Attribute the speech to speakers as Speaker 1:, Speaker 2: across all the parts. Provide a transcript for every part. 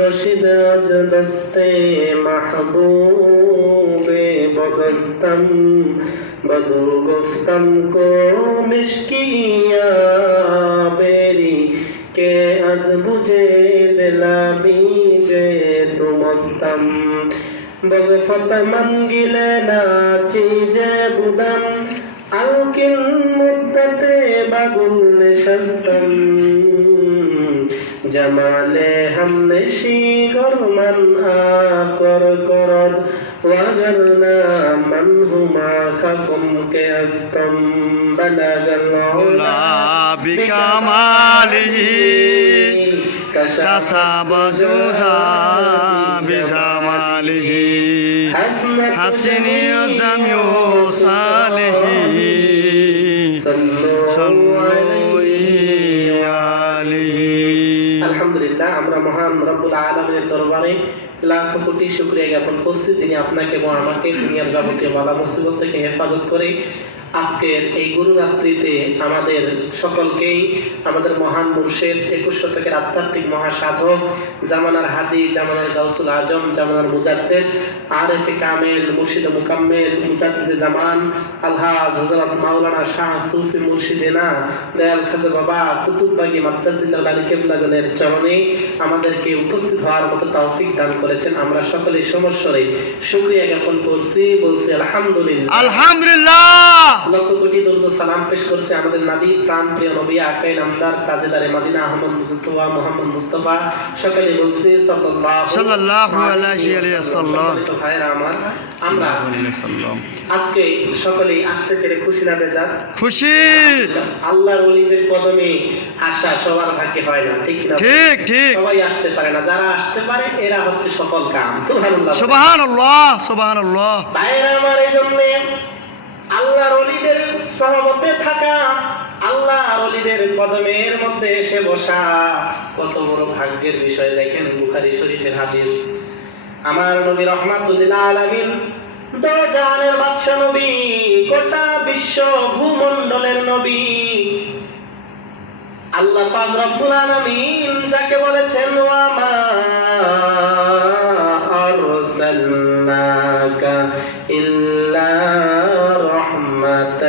Speaker 1: রশিদ আজ দস্তে মাহবুবে বগস্তম বদু গুফতম কো মিশকিয়া বেরি, কে আজ বুঝে দিলা বিজে তুমস্তম। বগফত মঙ্গিলে না চিজে বুদম আলকিন মুদ্দতে বাগুল শস্তম जमाने हमने शीगर मन आकर करद वगरना मन हुमा खकुम के अस्तम
Speaker 2: बलग लौला बिकमाली कशाबजुजा बिजमाली हसनी जमियो
Speaker 1: सालिही सल्लल्लाहु
Speaker 2: अलैहि
Speaker 1: আলহামদুলিল্লাহ, আমরা মহান রব্বুল আলমের দরবারে লাখ কোটি শুক্রিয়া জ্ঞাপন করছি, যিনি আপনাকে এবং আমাকে দুনিয়ার যাবতীয় বালা মুসিবত থেকে হেফাজত করে আজকের এই গুরু রাত্রিতে আমাদের সকলকেই, আমাদের মহান মুর্শেদ, একুশ শতকের আধ্যাত্মিক মহাসাধক, জামানার হাদি, জামানার গাউসুল আজম, জামানার মুজাদ্দেদ, আরেফে কামেল, মুর্শিদ মুকাম্মেল, মুজাদ্দিদে জামান, আলহাজ হজরত মাওলানা শাহ সুফি মুর্শিদেনা দয়াল খাজা বাবা, কুতুববাগি মাদ্দাজিল্লাহ আলী কেবলাজানের চরণে আমাদেরকে উপস্থিত হওয়ার মতো তৌফিক দান করেছেন। আমরা সকলে সমস্যরে শুকরিয়া জ্ঞাপন করছি, বলছি আলহামদুলিল্লাহ।
Speaker 2: আলহামদুলিল্লাহ!
Speaker 1: লক্ষ কোটি দরুদ সালাম পেশ করছে আমাদের নাবি প্রাণ প্রিয় নবী আকাই নামদার তাজেদারে মাদিনা আহমদ মুজতফা মোহাম্মদ মুস্তফা সকলে বলছে সাল্লাল্লাহু
Speaker 2: আলাইহি ওয়াসাল্লাম।
Speaker 1: ভাইরা আমার আমরা আজকে সকলেই আসতে পেরে খুশি না বেজার?
Speaker 2: খুশি!
Speaker 1: আল্লাহর ওলিদের কদমে আসা সবার ভাগ্যে হয় না ঠিক না
Speaker 2: ঠিক ঠিক।
Speaker 1: সবাই আসতে পারে না যারা আসতে পারে এরা হচ্ছে সফল কাম। সুবহানাল্লাহ।
Speaker 2: সুবহানাল্লাহ সুবহানাল্লাহ।
Speaker 1: ভাইরা আমার এই জন্য আল্লাহর অলিদের সহমতে থাকা অলিদের কদমের মধ্যে এসে বসা। কত বড় ভাগ্যের বিষয় দেখেন বুখারী শরীফের হাদিস। আমার নবী রহমাতুল্লাহ আলামিন নবী, গোটা বিশ্ব ভূমণ্ডলের নবী। আল্লাহ পাক রব্বুল আলামিন যাকে বলেছেন, ওয়া মা আরসালনাকা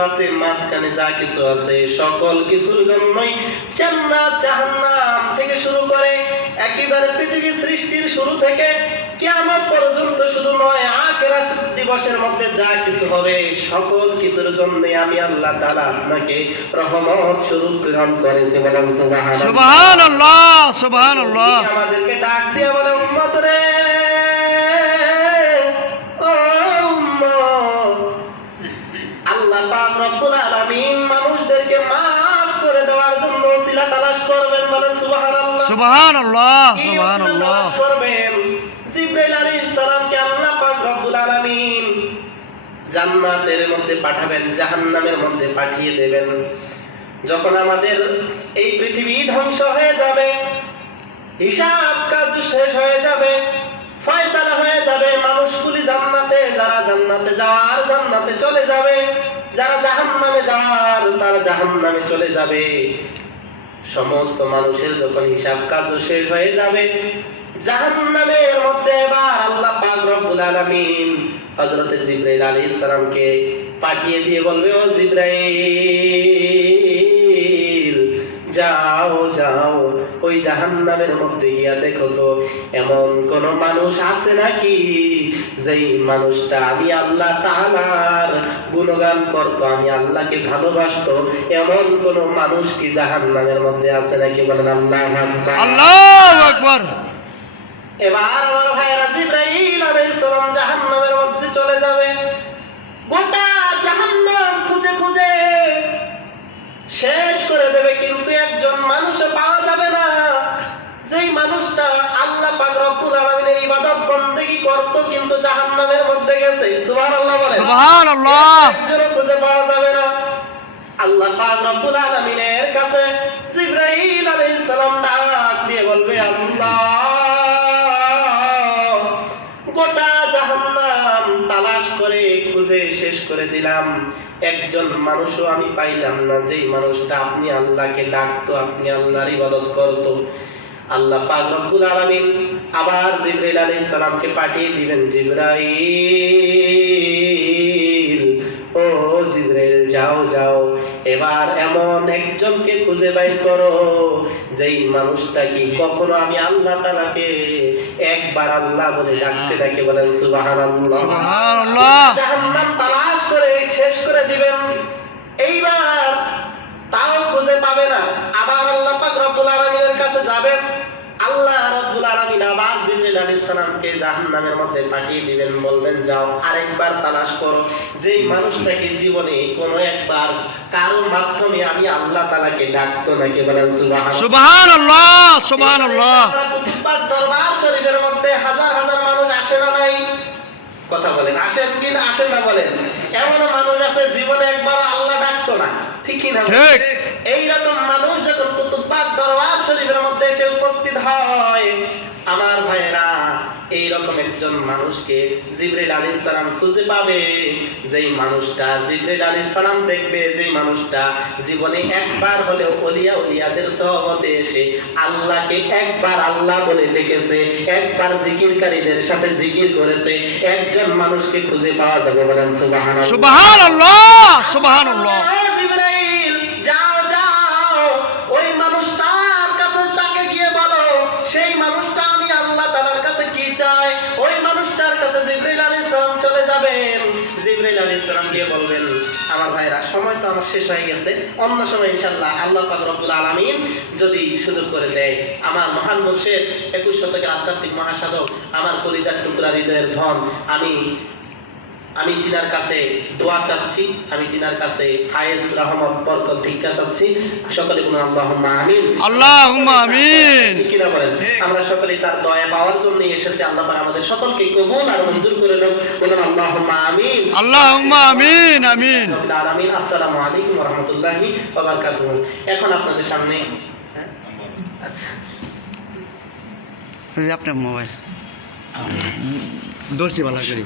Speaker 1: আছে মাঝখানে যা কিছু আছে সকল কিছুর জন্যই জান্নাত জাহান্নাম থেকে শুরু করে একেবারে পৃথিবী সৃষ্টির শুরু থেকে কিয়ামত পর্যন্ত শুধু নয় আখেরাত দিবসের মধ্যে যা কিছু হবে সকল কিছুর জন্য আমি আল্লাহ তাআলা আপনাকে রহমত স্বরূপ প্রেরণ করেছি বলেন সুবহানাল্লাহ।
Speaker 2: সুবহানাল্লাহ সুবহানাল্লাহ।
Speaker 1: আমাদেরকে ডাক দিয়ে বলে উম্মত রে! কি ওসিলা
Speaker 2: সুবহানাল্লাহ।
Speaker 1: করবেন জিবরাইল আলাইহিস সালামকে আল্লাহ পাক রব্বুল আলামিন জান্নাতের মধ্যে পাঠাবেন জাহান্নামের মধ্যে পাঠিয়ে দেবেন। যখন আমাদের এই পৃথিবী ধ্বংস হয়ে যাবে হিসাব কাজ শেষ হয়ে যাবে ফয়সালা হয়ে যাবে মানুষগুলি জান্নাতে যারা জান্নাতে যাওয়ার জান্নাতে চলে যাবে যারা জাহান্নামে যাওয়ার তারা জাহান্নামে চলে যাবে। সমস্ত মানুষের যখন হিসাব কাজ শেষ হয়ে যাবে, জাহান্নামের মধ্যে এবার আল্লাহ পাক রব্বুল আলামিন হযরতে জিবরাইল আলাইহিস সালামকে পাঠিয়ে দিয়ে বলবে, ও যাও যাও ওই জাহান্নামের মধ্যে গিয়া দেখো তো এমন কোন মানুষ আছে নাকি যেই মানুষটা আমি আল্লাহ তাআলার গুণগান করতো আমি আল্লাহকে ভালোবাসতো? এমন কোন মানুষ কি জাহান্নামের মধ্যে আছে নাকি? বলেন আল্লাহ আকবার।
Speaker 2: আল্লাহু আকবার।
Speaker 1: এবার আমার ভাইয়েরা জিব্রাইল আলাইহিস সালাম জাহান্নামের মধ্যে চলে যাবে। গোটা জাহান্নাম খুঁজে কিন্তু জাহান্নামের মধ্যে গেছে। সুবহানাল্লাহ
Speaker 2: সুবহানাল্লাহ।
Speaker 1: একজনও খুঁজে পাওয়া যাবে না। আল্লাহ পাক রব্বুল আলামিনের কাছে জিবরাইল আলাইহিস সালাম ডাক দিয়ে বলবে আল্লাহ গোটা জাহান্নাম তালাশ করে খুঁজে শেষ করে দিলাম। একজন মানুষও আমি পাইলাম না। যেই মানুষটা আপনি আল্লাহকে ডাকতো আপনি আল্লাহর ইবাদত করতো। আল্লাহ পাক রব্বুল আলামিন আবার জিবরাইল আলাইহিস সালামকে পাঠিয়ে দিবেন জিবরাইল ও জিবরাইল যাও যাও এবার এমন একজনকে খুঁজে বাইর করো যেই মানুষটা কি কখনো আমি আল্লাহ তাআলাকে একবার আল্লাহ বলে ডাকছে তাকে বলেন সুবহানাল্লাহ।
Speaker 2: সুবহানাল্লাহ
Speaker 1: জাহান্নাম তালাশ করে শেষ করে দিবেন এইবার তাও খুঁজে পাবে না আবার আল্লাহ পাক রব্বুল আলামিনের কাছে যাবেন আল্লাহ রব্বুল আলামিন আবার জিবরিল আলাইহিস সালামকে জাহান্নামের মধ্যে পাঠিয়ে দিবেন বলবেন যাও আরেকবার তালাশ করো। যেই মানুষটাকে জীবনে কোনো একবার কারোর মাধ্যমে আমি আল্লাহ তাআলাকে ডাকতো নাকি বলেন সুবহানাল্লাহ।
Speaker 2: সুবহানাল্লাহ সুবহানাল্লাহ।
Speaker 1: দরবার শরীফের মধ্যে হাজার হাজার মানুষ আসে না নাই কথা বলেন আসেন কি না আসেন না বলেন? এমন মানুষ আছে জীবনে একবার আল্লাহ ডাকতো না। ঠিক কি না। এইরকম মানুষ কুতুববাগ দরবার শরীফের মধ্যে এসে উপস্থিত হয়। আমার ভাইয়েরা এইরকম একজন মানুষকে জিবরিল আলাইহিস সালাম খুঁজে পাবে। যেই মানুষটা জিবরিল আলাইহিস সালাম দেখবে, যেই মানুষটা জীবনে একবার হলেও ওলিয়া ওলিয়াদের সহমতে এসে আল্লাহকে একবার আল্লাহ বলে ডেকেছে, একবার জিকিরকারীদের সাথে জিকির করেছে, একজন মানুষকে খুঁজে পাওয়া যাবে বলেন সুবহানাল্লাহ।
Speaker 2: সুবহানাল্লাহ সুবহানাল্লাহ।
Speaker 1: জিবরাইল আলাইহিস সালাম গিয়ে বলবেন, আমার ভাইরা সময় তো আমার শেষ হয়ে গেছে। অন্য সময় ইনশাআল্লাহ আল্লাহ পাক রব্বুল আলামিন যদি সুযোগ করে দেয়, আমার মহান মুর্শিদ একুশ শতকের আধ্যাত্মিক মহাসাধক, আমার কলিজার টুকরা হৃদয়ের ধন, আমি আমি দিনার কাছে দোয়া চাচ্ছি আমি দিনার কাছে ফায়েজ রহমত বরকত ভিক্ষা চাচ্ছি। সকলে বলুন আল্লাহুম্মা আমিন।
Speaker 2: আল্লাহুম্মা আমিন।
Speaker 1: ঠিক কিনা বলেন? আমরা সকলেই তার দয়া পাওয়ার জন্য এসেছি। আল্লাহ পাক আমাদের সকলকে কবুল আর মঞ্জুর করে নাও বলুন আল্লাহুম্মা আমিন।
Speaker 2: আল্লাহুম্মা আমিন আমিন।
Speaker 1: আলামিন আসসালামু আলাইকুম ওয়া রাহমাতুল্লাহি ওয়া বারাকাতুহু। এখন আপনাদের সামনে হ্যাঁ? আচ্ছা।
Speaker 2: আপনার মোবাইল। দর্শি ভালো করি।